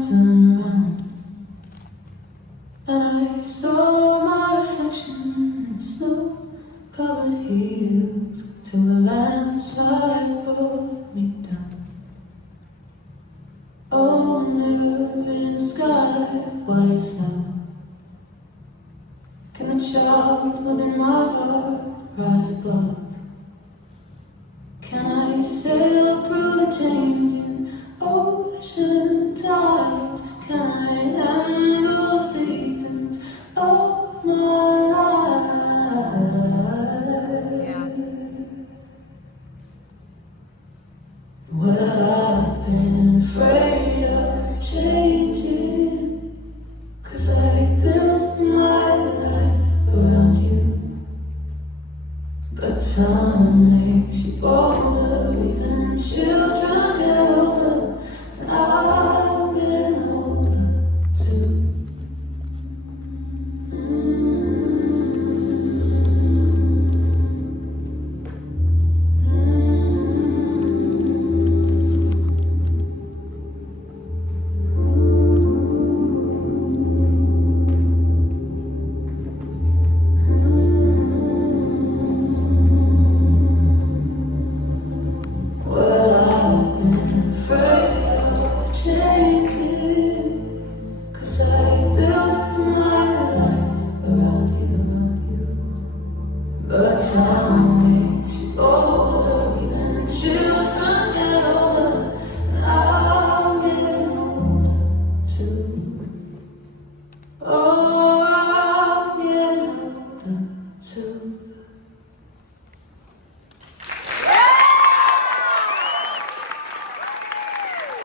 turn around and I saw my reflection in snow-covered hills till the landslide brought me down. Oh, mirror in the sky, what is love? Can the child within my heart rise above? Can I sail through the changing ocean tide?